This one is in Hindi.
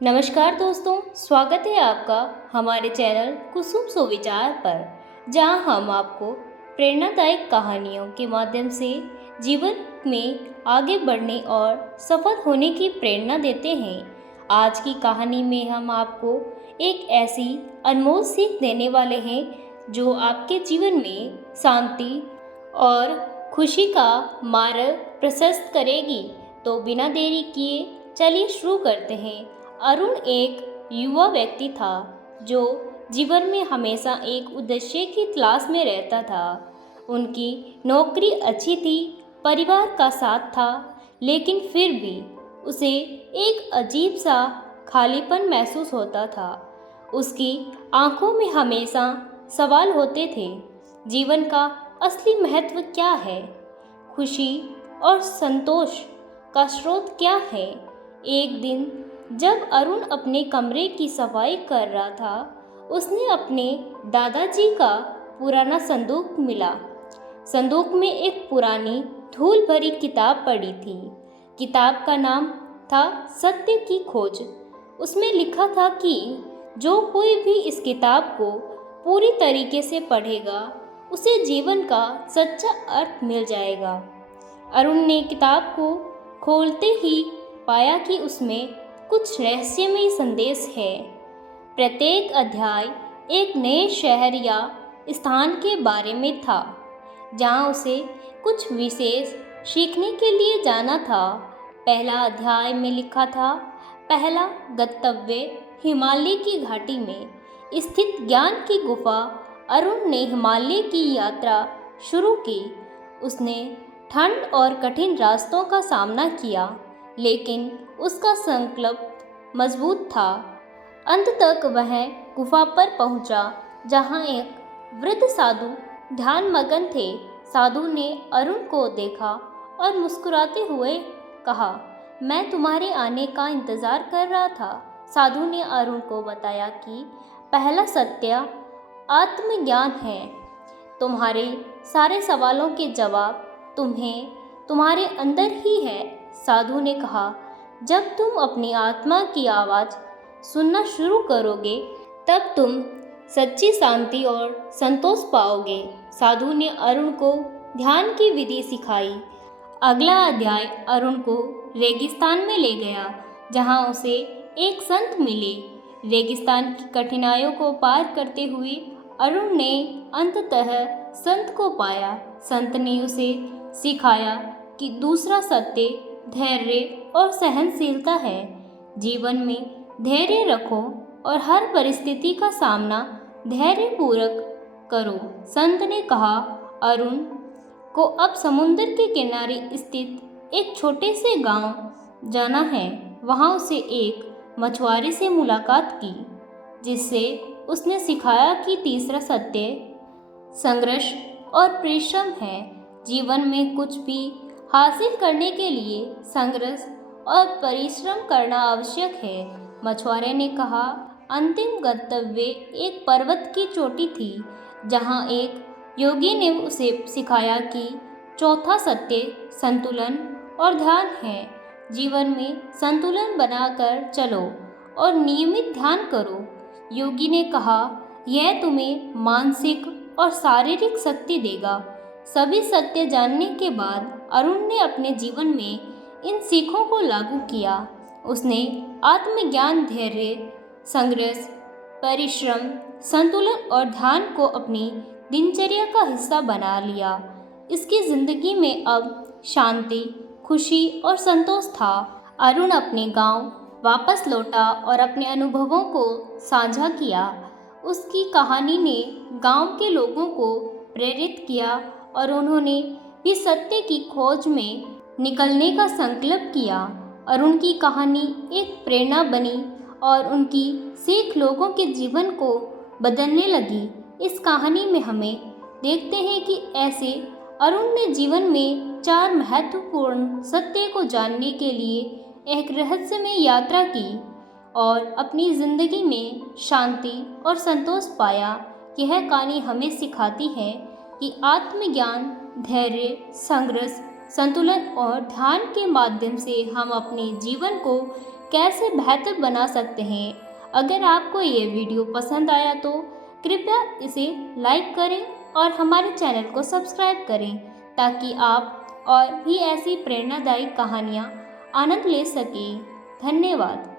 नमस्कार दोस्तों, स्वागत है आपका हमारे चैनल कुसुम सुविचार पर, जहां हम आपको प्रेरणादायक कहानियों के माध्यम से जीवन में आगे बढ़ने और सफल होने की प्रेरणा देते हैं। आज की कहानी में हम आपको एक ऐसी अनमोल सीख देने वाले हैं जो आपके जीवन में शांति और खुशी का मार्ग प्रशस्त करेगी। तो बिना देरी किए चलिए शुरू करते हैं। अरुण एक युवा व्यक्ति था जो जीवन में हमेशा एक उद्देश्य की तलाश में रहता था। उनकी नौकरी अच्छी थी, परिवार का साथ था, लेकिन फिर भी उसे एक अजीब सा खालीपन महसूस होता था। उसकी आंखों में हमेशा सवाल होते थे, जीवन का असली महत्व क्या है, खुशी और संतोष का स्रोत क्या है। एक दिन जब अरुण अपने कमरे की सफाई कर रहा था, उसने अपने दादाजी का पुराना संदूक मिला। संदूक में एक पुरानी धूल भरी किताब पड़ी थी। किताब का नाम था सत्य की खोज। उसमें लिखा था कि जो कोई भी इस किताब को पूरी तरीके से पढ़ेगा, उसे जीवन का सच्चा अर्थ मिल जाएगा। अरुण ने किताब को खोलते ही पाया कि उसमें कुछ रहस्यमय संदेश है। प्रत्येक अध्याय एक नए शहर या स्थान के बारे में था, जहां उसे कुछ विशेष सीखने के लिए जाना था। पहला अध्याय में लिखा था, पहला गंतव्य हिमालय की घाटी में स्थित ज्ञान की गुफा। अरुण ने हिमालय की यात्रा शुरू की। उसने ठंड और कठिन रास्तों का सामना किया, लेकिन उसका संकल्प मजबूत था। अंत तक वह गुफा पर पहुंचा, जहां एक वृद्ध साधु ध्यान मगन थे। साधु ने अरुण को देखा और मुस्कुराते हुए कहा, मैं तुम्हारे आने का इंतजार कर रहा था। साधु ने अरुण को बताया कि पहला सत्य आत्मज्ञान है। तुम्हारे सारे सवालों के जवाब तुम्हारे अंदर ही है। साधु ने कहा, जब तुम अपनी आत्मा की आवाज़ सुनना शुरू करोगे, तब तुम सच्ची शांति और संतोष पाओगे। साधु ने अरुण को ध्यान की विधि सिखाई। अगला अध्याय अरुण को रेगिस्तान में ले गया, जहां उसे एक संत मिले। रेगिस्तान की कठिनाइयों को पार करते हुए अरुण ने अंततः संत को पाया। संत ने उसे सिखाया कि दूसरा सत्य धैर्य और सहनशीलता है। जीवन में धैर्य रखो और हर परिस्थिति का सामना धैर्यपूर्वक करो। संत ने कहा, अरुण को अब समुद्र के किनारे स्थित एक छोटे से गांव जाना है। वहां उसे एक मछुआरे से मुलाकात की, जिससे उसने सिखाया कि तीसरा सत्य संघर्ष और परिश्रम है। जीवन में कुछ भी हासिल करने के लिए संघर्ष और परिश्रम करना आवश्यक है। मछुआरे ने कहा, अंतिम गंतव्य एक पर्वत की चोटी थी, जहां एक योगी ने उसे सिखाया कि चौथा सत्य संतुलन और ध्यान है। जीवन में संतुलन बनाकर चलो और नियमित ध्यान करो। योगी ने कहा, यह तुम्हें मानसिक और शारीरिक शक्ति देगा। सभी सत्य जानने के बाद अरुण ने अपने जीवन में इन सीखों को लागू किया। उसने आत्मज्ञान, धैर्य, संघर्ष, परिश्रम, संतुलन और ध्यान को अपनी दिनचर्या का हिस्सा बना लिया। इसकी जिंदगी में अब शांति, खुशी और संतोष था। अरुण अपने गांव वापस लौटा और अपने अनुभवों को साझा किया। उसकी कहानी ने गांव के लोगों को प्रेरित किया और उन्होंने भी सत्य की खोज में निकलने का संकल्प किया। अरुण की कहानी एक प्रेरणा बनी और उनकी सीख लोगों के जीवन को बदलने लगी। इस कहानी में हमें देखते हैं कि ऐसे अरुण ने जीवन में 4 महत्वपूर्ण सत्य को जानने के लिए एक रहस्यमय यात्रा की और अपनी ज़िंदगी में शांति और संतोष पाया। यह कहानी हमें सिखाती है कि आत्मज्ञान, धैर्य, संघर्ष, संतुलन और ध्यान के माध्यम से हम अपने जीवन को कैसे बेहतर बना सकते हैं। अगर आपको ये वीडियो पसंद आया तो कृपया इसे लाइक करें और हमारे चैनल को सब्सक्राइब करें, ताकि आप और भी ऐसी प्रेरणादायी कहानियाँ आनंद ले सकें। धन्यवाद।